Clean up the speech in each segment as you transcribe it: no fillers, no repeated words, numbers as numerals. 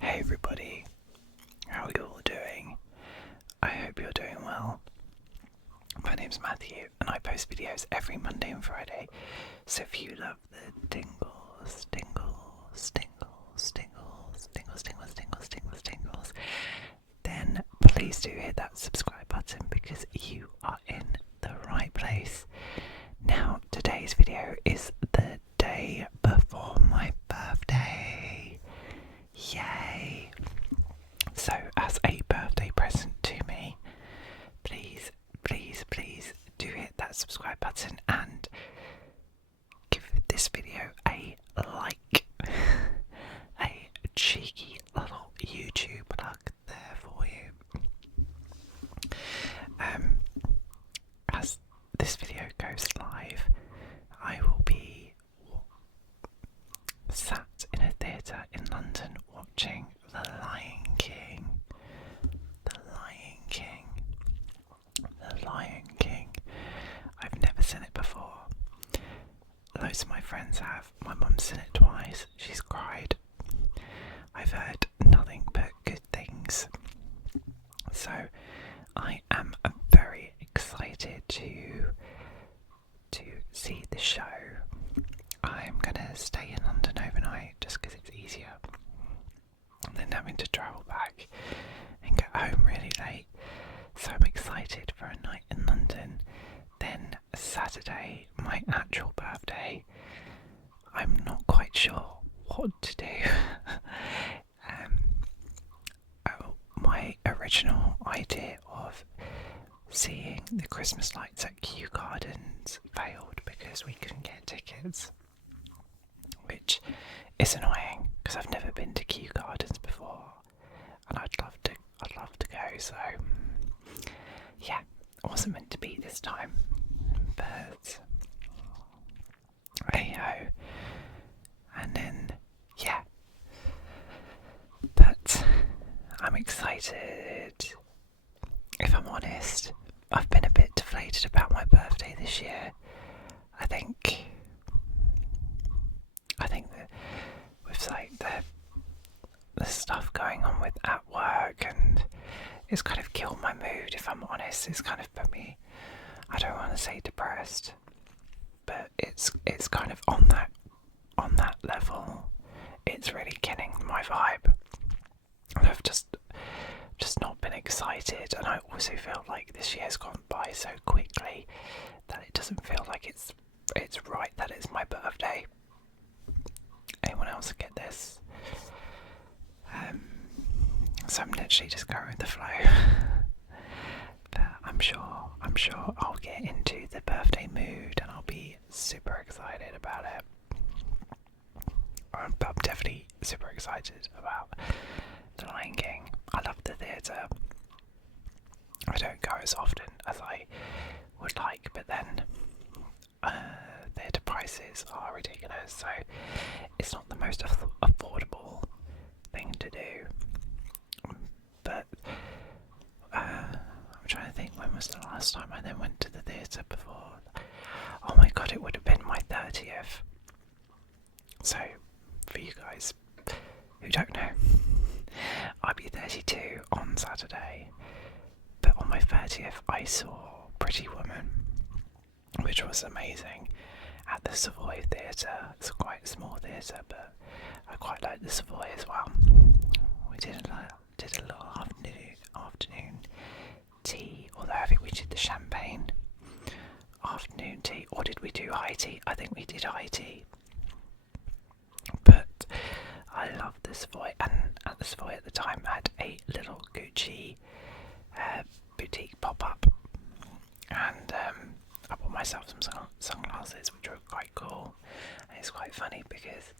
Hey everybody, how are you all doing? I hope you're doing well. My name's Matthew and I post videos every Monday and Friday, so if you love the tingles, then please do hit that subscribe button because you are in the right place. Now, today's video is the day before my birthday. Yay! So, as a birthday present to me, please do hit that subscribe button and give this video a like. A cheeky little YouTube plug there for you. As this video goes live, I will be sat in a theatre in London watching The Lion King. The Lion King. The Lion King. I've never seen it before. Loads of my friends have. My mum's seen it twice. She's cried. I've heard nothing but good things. So I am very excited to see the show. I'm gonna stay in London overnight just because it's easier than having to travel back and get home really late. So I'm excited for a night in London. Then Saturday, my actual birthday, I'm not quite sure what to do. My original idea of seeing the Christmas lights at Kew Gardens failed because we couldn't get tickets, which is annoying because I've never been to Kew Gardens before and I'd love to go. So yeah, it wasn't meant to be this time, but hey ho. And then yeah, but I'm excited. If I'm honest, I've been a bit deflated about my birthday this year. I think that with like the stuff going on with at work, and it's kind of killed my mood. If I'm honest, it's kind of put me, I don't want to say depressed, but it's kind of on that level. It's really killing my vibe. And I've just not been excited, and I also feel like this year's gone by so quickly that it doesn't feel like it's right that it's my birthday. Anyone else get this? So I'm literally just going with the flow. But I'm sure I'll get into the birthday mood and I'll be super excited about it. I'm definitely super excited about The Lion King. I love the theatre. I don't go as often as I would like, but then theatre prices are ridiculous, so it's not the most affordable thing to do. But I'm trying to think, when was the last time I then went to the theatre before? Oh my god, it would have been my 30th. So, for you guys who don't know, I'll be 32 on Saturday, but on my 30th I saw Pretty Woman, which was amazing, at the Savoy Theatre. It's quite a small theatre, but I quite like the Savoy as well. We did a little afternoon tea, although I think we did the champagne afternoon tea, or did we do high tea? I think we did high tea. But I love the Savoy, and at the Savoy at the time had a little Gucci boutique pop-up, and I bought myself some sunglasses which were quite cool. And it's quite funny because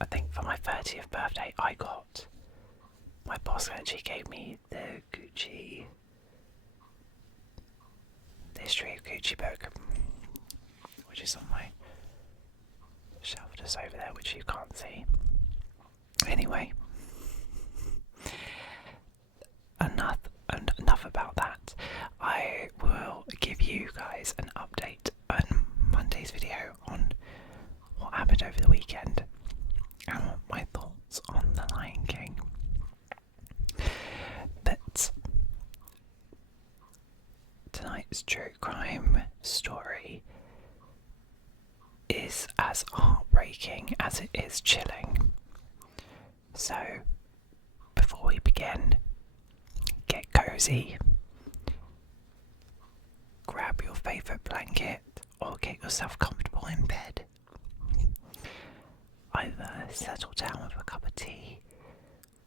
I think for my 30th birthday my boss actually gave me the History of Gucci book, which is on my shelf just over there, which you can't see. Anyway, enough about that. I will give you guys an update on Monday's video on happened over the weekend and my thoughts on The Lion King. But tonight's true crime story is as heartbreaking as it is chilling. So, before we begin, get cozy, grab your favourite blanket, or get yourself comfortable in bed. Either settle down with a cup of tea,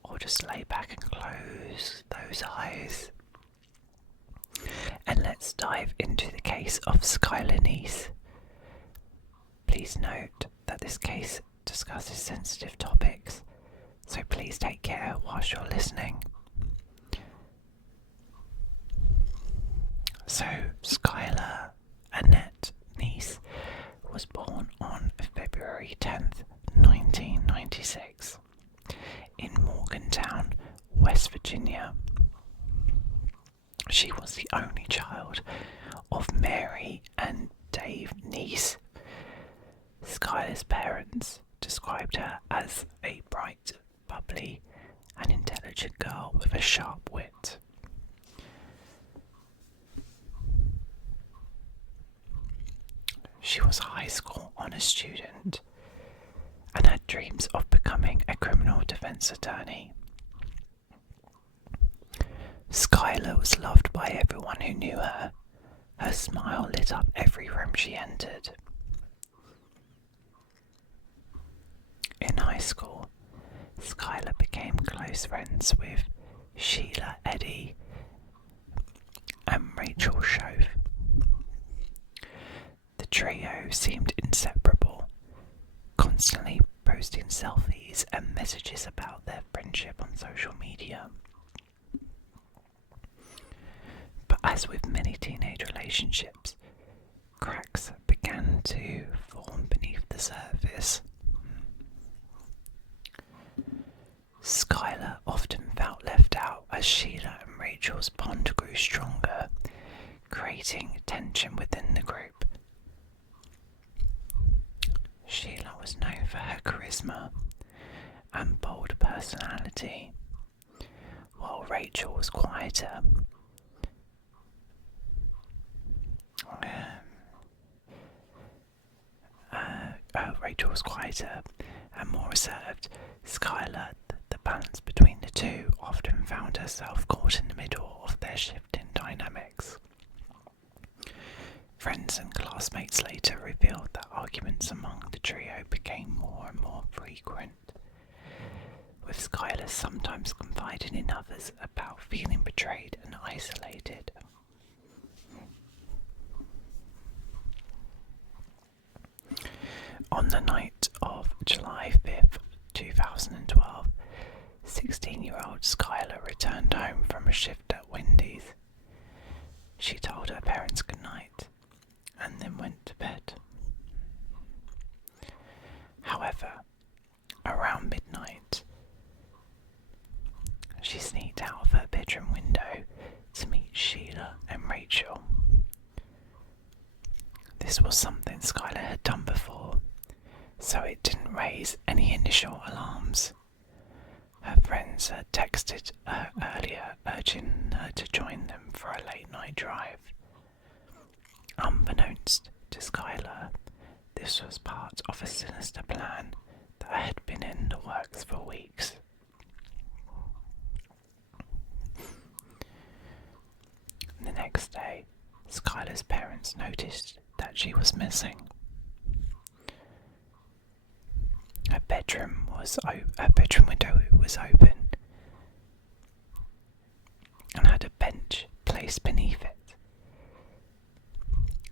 or just lay back and close those eyes. And let's dive into the case of Skylar Neese. Please note that this case discusses sensitive topics, so please take care whilst you're listening. So, Skylar Annette Neese was born on February 10th, 1996, in Morgantown, West Virginia. She was the only child of Mary and Dave Neese. Skylar's parents described her as a bright, bubbly, and intelligent girl with a sharp wit. She was a high school honours student and had dreams of becoming a criminal defence attorney. Skylar was loved by everyone who knew her. Her smile lit up every room she entered. In high school, Skylar became close friends with Sheila Eddy and Rachel Shove. The trio seemed inseparable, constantly posting selfies and messages about their friendship on social media. But as with many teenage relationships, cracks began to form beneath the surface. Skylar often felt left out as Sheila and Rachel's bond grew stronger, creating tension within the group. Sheila was known for her charisma and bold personality, while Rachel was quieter. And more reserved. Skylar, the balance between the two, often found herself caught in the middle of their shifting dynamics. Friends and classmates later revealed that arguments among the trio became more and more frequent, with Skylar sometimes confiding in others about feeling betrayed and isolated. On the night of July 5th, 2012, 16-year-old Skylar returned home from a shift at Wendy's. She told her parents goodnight and then went to bed. However, around midnight, she sneaked out of her bedroom window to meet Sheila and Rachel. This was something Skylar had done before, so it didn't raise any initial alarms. Her friends had texted her earlier urging her to join them for a late night drive. Unbeknownst to Skylar, this was part of a sinister plan that had been in the works for weeks. The next day, Skylar's parents noticed that she was missing. Her bedroom window was open and had a bench placed beneath it.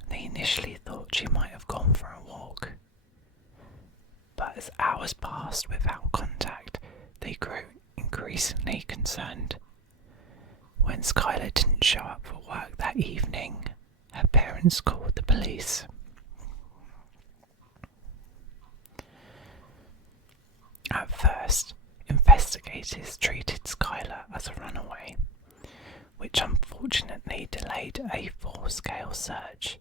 They initially thought she might have gone for a walk, but as hours passed without contact, they grew increasingly concerned. When Skylar didn't show up for work that evening, her parents called the police. At first, investigators treated Skylar as a runaway, which unfortunately delayed a full-scale search.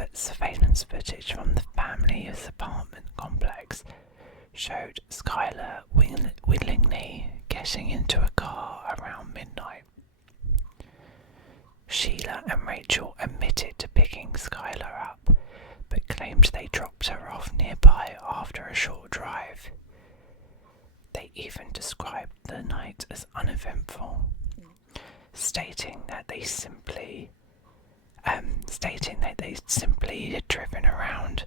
but surveillance footage from the family's apartment complex showed Skylar willingly getting into a car around midnight. Sheila and Rachel admitted to picking Skylar up, but claimed they dropped her off nearby after a short drive. They even described the night as uneventful, stating that they simply had driven around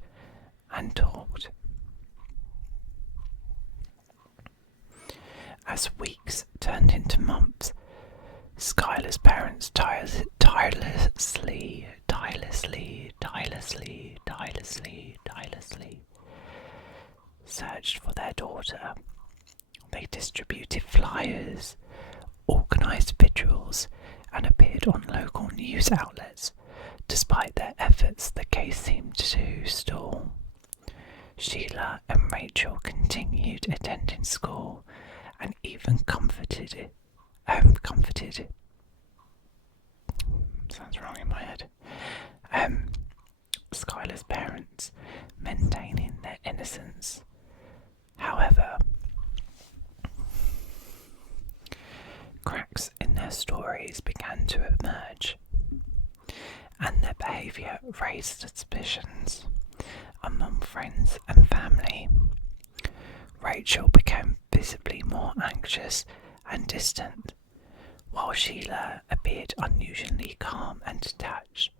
and talked. As weeks turned into months, Skylar's parents tirelessly searched for their daughter. They distributed flyers, organised vigils, and appeared on local news outlets. Despite their efforts, the case seemed to stall. Sheila and Rachel continued attending school and even comforted sounds wrong in my head, Skylar's parents, maintaining their innocence. However, cracks in their stories began to emerge, and their behaviour raised suspicions among friends and family. Rachel became visibly more anxious and distant, while Sheila appeared unusually calm and detached,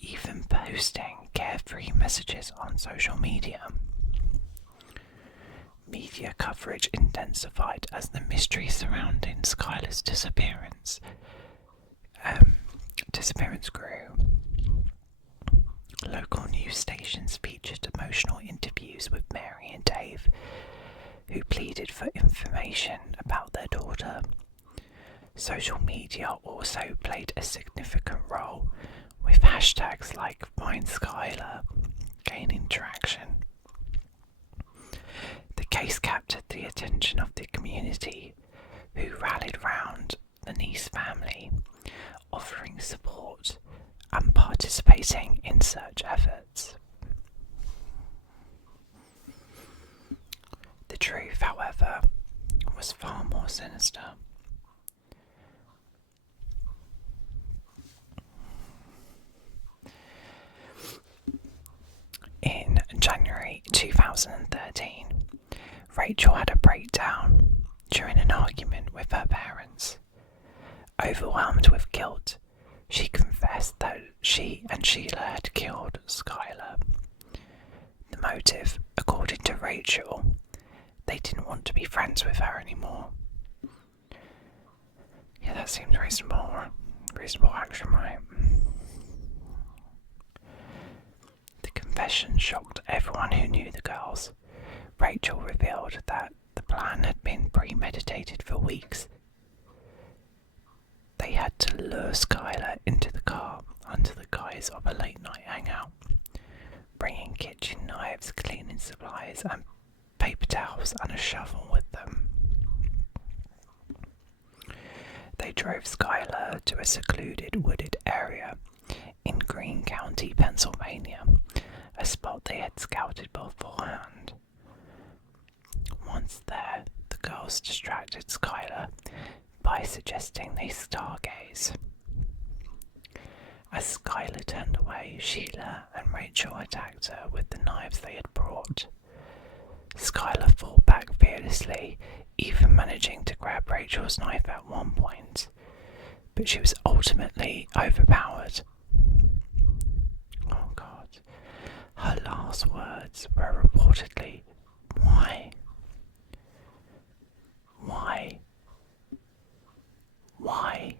even posting carefree messages on social media. Media coverage intensified as the mystery surrounding Skylar's disappearance grew. Local news stations featured emotional interviews with Mary and Dave, who pleaded for information about their daughter. Social media also played a significant role, with hashtags like Find Skylar gaining traction. The case captured the attention of the community, who rallied round the Neese family, offering support and participating in search efforts. The truth, however, was far more sinister. In January 2013, Rachel had a breakdown during an argument with her parents. Overwhelmed with guilt, she confessed that she and Sheila had killed Skylar. The motive, according to Rachel, they didn't want to be friends with her anymore. Yeah, that seems reasonable action, right? The confession shocked everyone who knew the girls. Rachel revealed that the plan had been premeditated for weeks. They had to lure Skylar into the car under the guise of a late-night hangout, bringing kitchen knives, cleaning supplies, and paper towels and a shovel with them. They drove Skylar to a secluded wooded area in Greene County, Pennsylvania, a spot they had scouted beforehand. Once there, the girls distracted Skylar by suggesting they stargaze. As Skylar turned away, Sheila and Rachel attacked her with the knives they had brought. Skylar fought back fearlessly, even managing to grab Rachel's knife at one point, but she was ultimately overpowered. Oh God. Her last words were reportedly, "Why? Why? Why?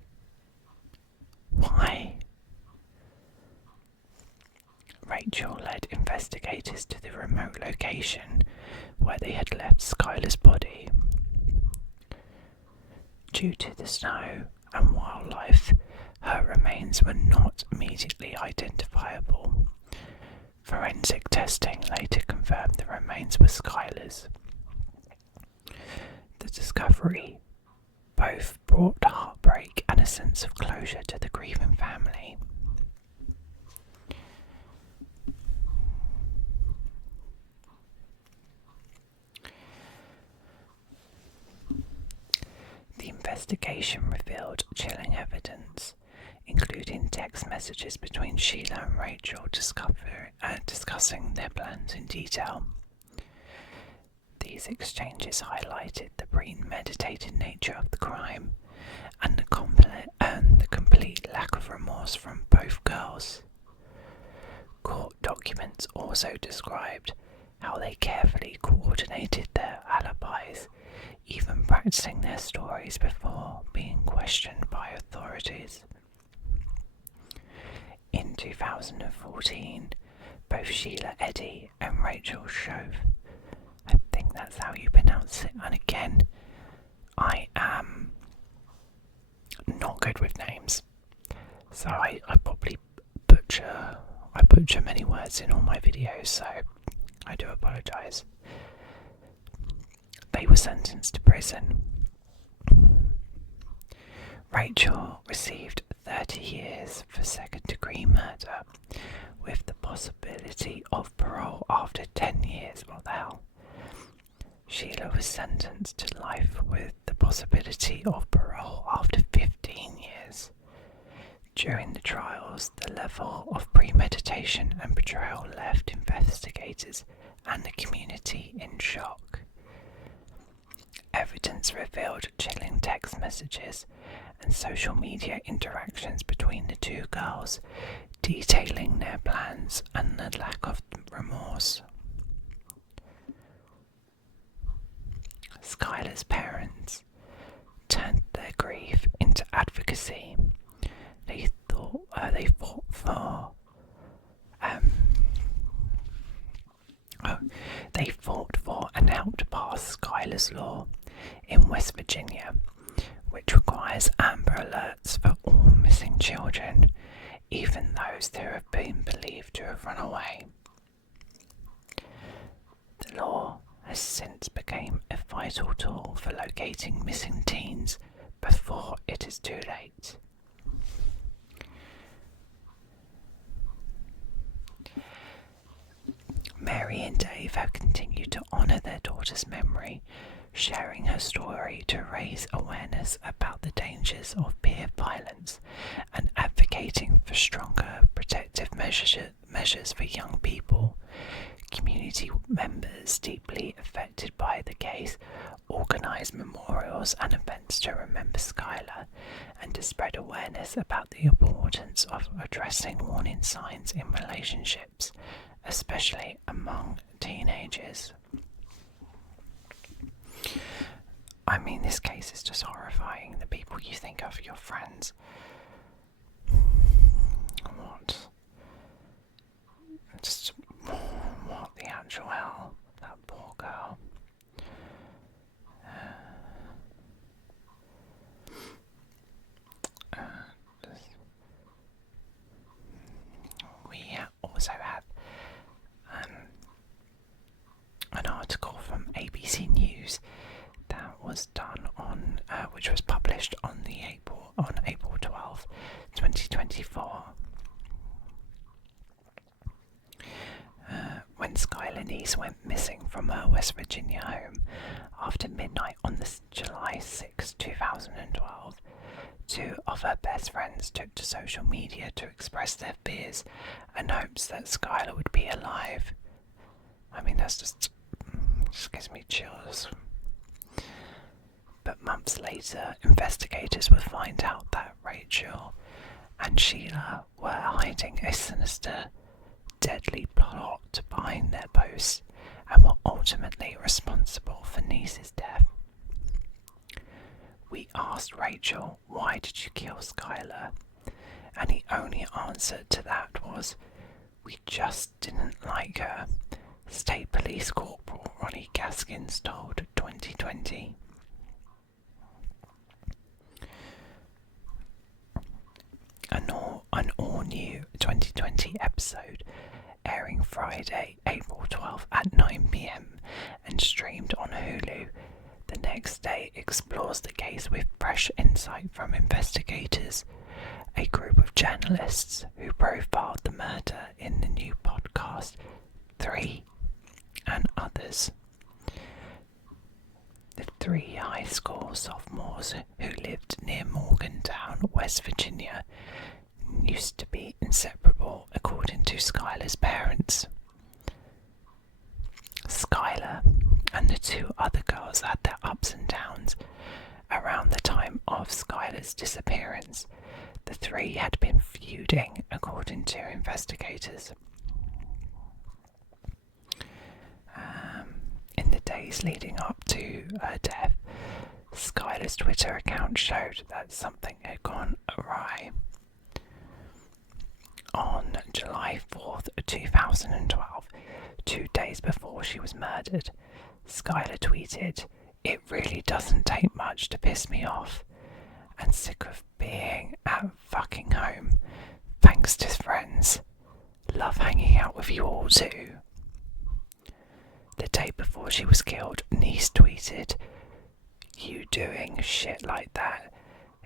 Why?" Rachel led investigators to the remote location where they had left Skylar's body. Due to the snow and wildlife, her remains were not immediately identifiable. Forensic testing later confirmed the remains were Skylar's. The discovery both brought heartbreak and a sense of closure to the grieving family. investigation revealed chilling evidence, including text messages between Sheila and Rachel discussing their plans in detail. These exchanges highlighted the premeditated nature of the crime and the complete lack of remorse from both girls. Court documents also described how they carefully coordinated their alibis, even practicing their stories before being questioned by authorities. In 2014, both Sheila Eddy and Rachel Shove, I think that's how you pronounce it, and again, I am not good with names, so I probably butcher many words in all my videos, so I do apologise. They were sentenced to prison. Rachel received 30 years for second-degree murder, with the possibility of parole after 10 years. What the hell? Sheila was sentenced to life with the possibility of parole after 15 years. During the trials, the level of premeditation and betrayal left investigators and the community in shock. Evidence revealed chilling text messages and social media interactions between the two girls, detailing their plans and the lack of remorse. Skylar's parents turned their grief into advocacy. They fought for and helped pass Skylar's Law in West Virginia, which requires Amber Alerts for all missing children, even those who have been believed to have run away. The law has since become a vital tool for locating missing teens before it is too late. Mary and Dave have continued to honour their daughter's memory, sharing her story to raise awareness about the dangers of peer violence and advocating for stronger protective measures for young people. Community members deeply affected by the case organised memorials and events to remember Skylar and to spread awareness about the importance of addressing warning signs in relationships, especially among teenagers. I mean, this case is just horrifying. The people you think of, your friends. What the actual hell? That poor girl. We also have an article from ABC News that was done on, which was published on April 12th, 2024. When Skylar Neese went missing from her West Virginia home after midnight on July 6, 2012, two of her best friends took to social media to express their fears and hopes that Skylar would be alive. I mean, that's just gives me chills. But months later, investigators would find out that Rachel and Sheila were hiding a sinister, deadly plot behind their posts and were ultimately responsible for Neese's death. We asked Rachel, "Why did you kill Skylar?" And the only answer to that was, "We just didn't like her," State Police Corporal Ronnie Gaskins told 2020. An all-new 2020 episode, airing Friday, April 12th at 9 p.m. and streamed on Hulu the next day, explores the case with fresh insight from investigators, a group of journalists who profiled the murder in the new podcast 3, and others. The three high school sophomores who live West Virginia used to be inseparable, according to Skylar's parents. Skylar and the two other girls had their ups and downs. Around the time of Skylar's disappearance, the three had been feuding, according to investigators. In the days leading up to her death, Skylar's Twitter account showed that something had gone awry. On July 4th, 2012, 2 days before she was murdered, Skylar tweeted, "It really doesn't take much to piss me off, and sick of being at fucking home. Thanks to friends. Love hanging out with you all too." The day before she was killed, Neese tweeted, "You doing shit like that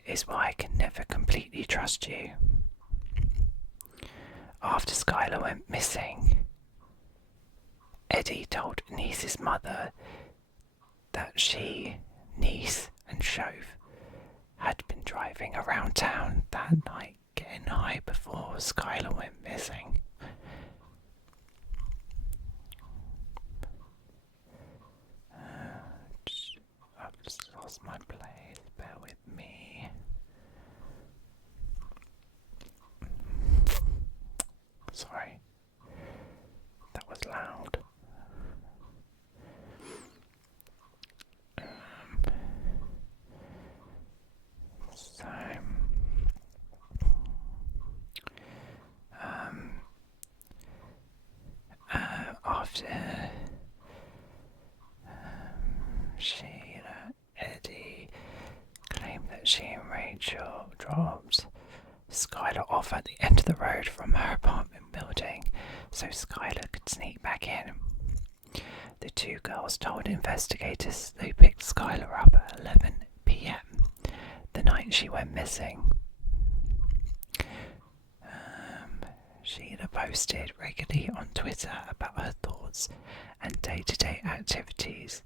is why I can never completely trust you." After Skylar went missing, Eddie told Neese's mother that she, Neese, and Shove had been driving around town that night getting high before Skylar went missing. I've just lost my place, bear with me. Sorry, that was loud. After Sheila, Eddie claimed that she and Rachel dropped Skylar off at the end of the road from her apartment building so Skylar could sneak back in. The two girls told investigators they picked Skylar up at 11 p.m. the night she went missing. Sheila posted regularly on Twitter about her thoughts and day-to-day activities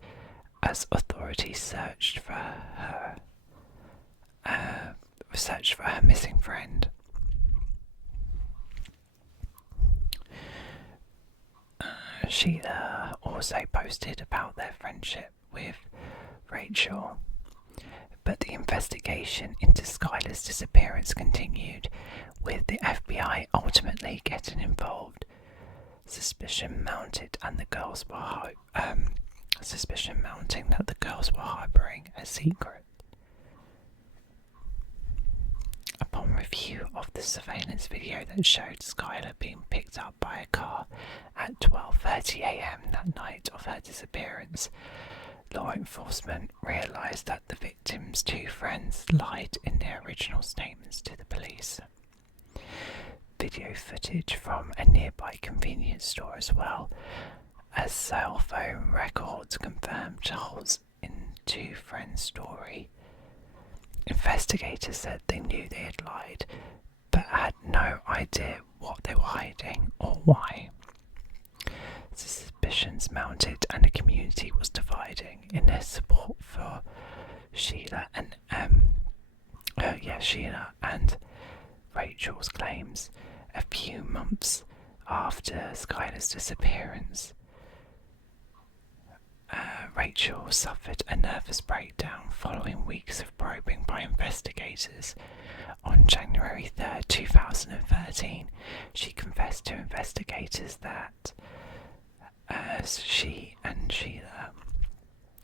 as authorities searched for her missing friend. Sheila also posted about their friendship with Rachel, but the investigation into Skylar's disappearance continued, with the FBI ultimately getting involved. Suspicion mounting that the girls were harbouring a secret. Upon review of the surveillance video that showed Skylar being picked up by a car at 12:30 a.m. that night of her disappearance, law enforcement realised that the victim's two friends lied in their original statements to the police. Video footage from a nearby convenience store, as well as cell phone records, confirmed Charles' two friends' story. Investigators said they knew they had lied, but had no idea what they were hiding or why. Suspicions mounted and the community was dividing in their support for Sheila and Rachel's claims. A few months after Skylar's disappearance, Rachel suffered a nervous breakdown following weeks of probing by investigators. On January 3rd, 2013, she confessed to investigators that she and Sheila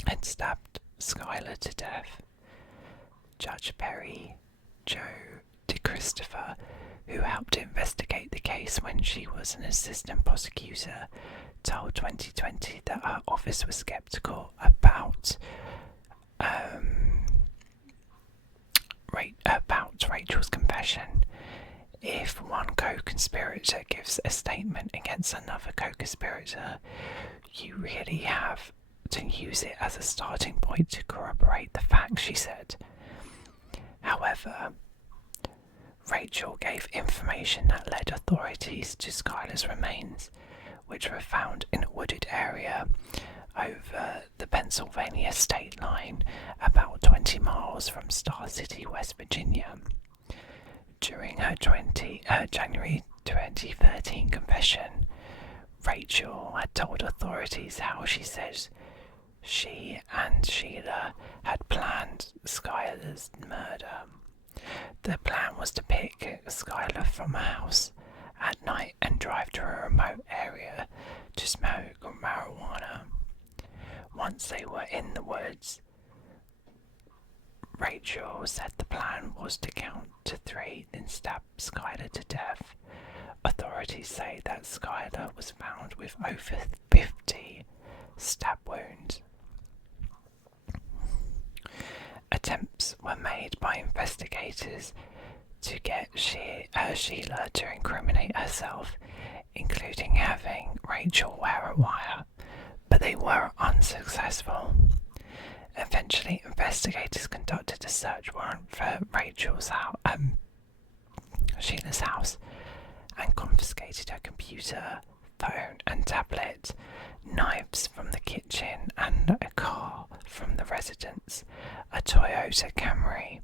had stabbed Skylar to death. Judge Perry Joe DeChristopher, who helped investigate the case when she was an assistant prosecutor, told 2020 that her office was skeptical about Rachel's confession. If one co-conspirator gives a statement against another co-conspirator, you really have to use it as a starting point to corroborate the facts, she said. However, Rachel gave information that led authorities to Skylar's remains, which were found in a wooded area over the Pennsylvania state line, about 20 miles from Star City, West Virginia. During her January 2013 confession, Rachel had told authorities how she says she and Sheila had planned Skylar's murder. The plan was to pick Skylar from a house at night and drive to a remote area to smoke marijuana. Once they were in the woods, Rachel said the plan was to count to 3, then stab Skylar to death. Authorities say that Skylar was found with over 50 stab wounds. Attempts were made by investigators to get Sheila to incriminate herself, including having Rachel wear a wire, but they were unsuccessful. Eventually, investigators conducted a search warrant for Sheila's house, and confiscated her computer, phone and tablet, knives from the kitchen and a car from the residence, a Toyota Camry.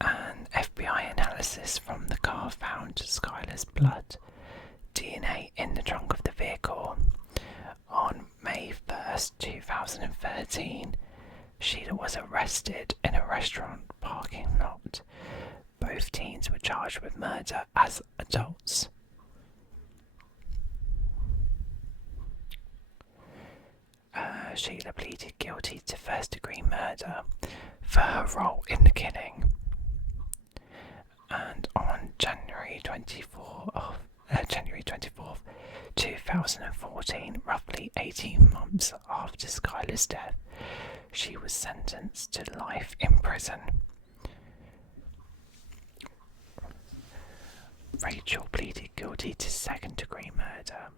An FBI analysis from the car found Skylar's blood, DNA in the trunk of the vehicle. On May 1st, 2013, Sheila was arrested in a restaurant parking lot. Both teens were charged with murder as adults. Sheila pleaded guilty to first-degree murder for her role in the killing. And on January 24th, 2014, roughly 18 months after Skylar's death, she was sentenced to life in prison. Rachel pleaded guilty to second-degree murder,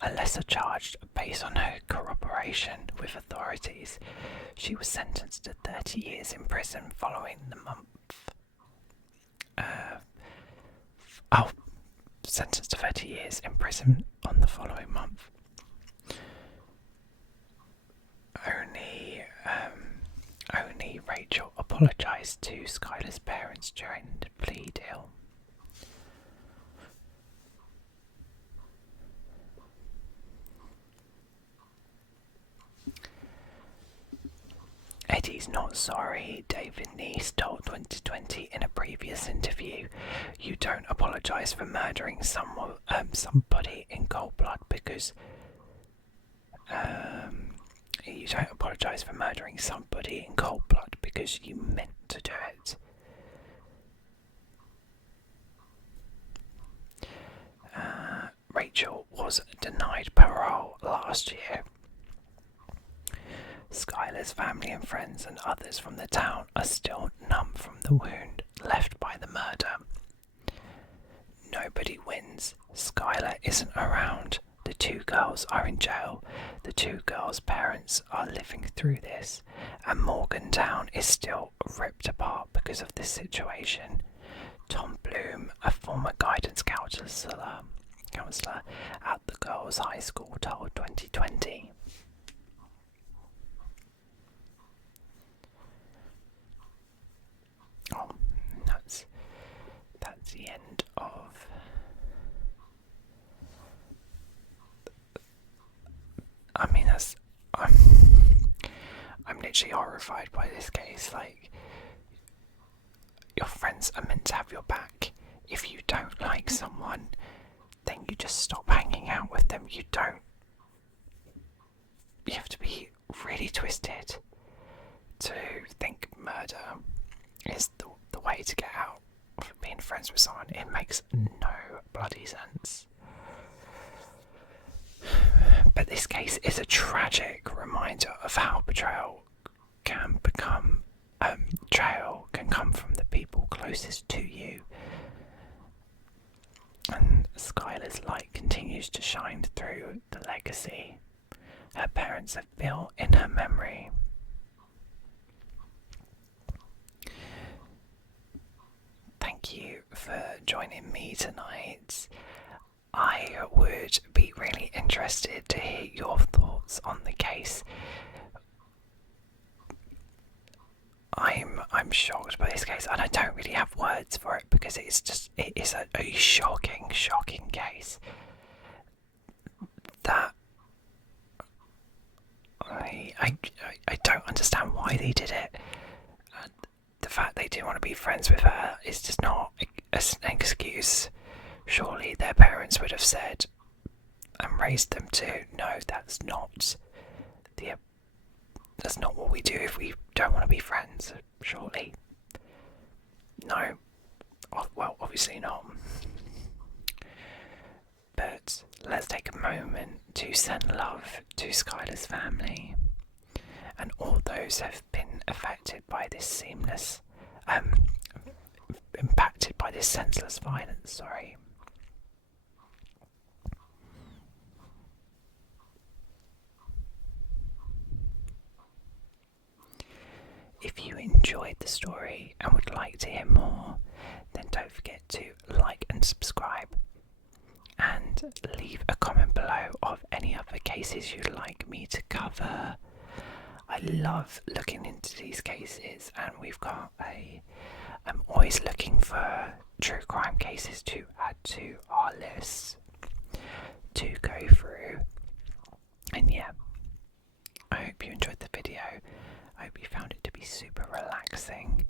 a lesser charge based on her cooperation with authorities. She was sentenced to 30 years in prison following the month. Sentenced to 30 years in prison on the following month. Only Rachel apologised to Skylar's parents during the plea deal. Eddie's not sorry, David Neese told 2020 in a previous interview. You don't apologise for murdering somebody in cold blood because you don't apologise for murdering somebody in cold blood because you meant to do it. Rachel was denied parole last year. Skylar's family and friends and others from the town are still numb from the wound left by the murder. Nobody wins. Skylar isn't around. The 2 girls are in jail. The 2 girls' parents are living through this, and Morgantown is still ripped apart because of this situation. Tom Bloom, a former guidance counsellor at the girls' high school, told 2020. Oh, that's the end of I'm literally horrified by this case. Like, your friends are meant to have your back. If you don't like someone, then you just stop hanging out with them. You have to be really twisted to think murder is the way to get out of being friends with someone. It makes no bloody sense. But this case is a tragic reminder of how betrayal can come from the people closest to you. And Skylar's light continues to shine through the legacy her parents have built in her memory. Thank you for joining me tonight. I would be really interested to hear your thoughts on the case. I'm shocked by this case, and I don't really have words for it because it is a shocking case that I don't understand why they did it. The fact they didn't want to be friends with her is just not an excuse. Surely their parents would have said and raised them to, no, that's not what we do if we don't want to be friends. Surely, no. Well, obviously not. But let's take a moment to send love to Skylar's family and all those who have been affected by this impacted by this senseless violence. Sorry. If you enjoyed the story and would like to hear more, then don't forget to like and subscribe. And leave a comment below of any other cases you'd like me to cover. I love looking into these cases, and I'm always looking for true crime cases to add to our list to go through. And yeah, I hope you enjoyed the video. I hope you found it to be super relaxing.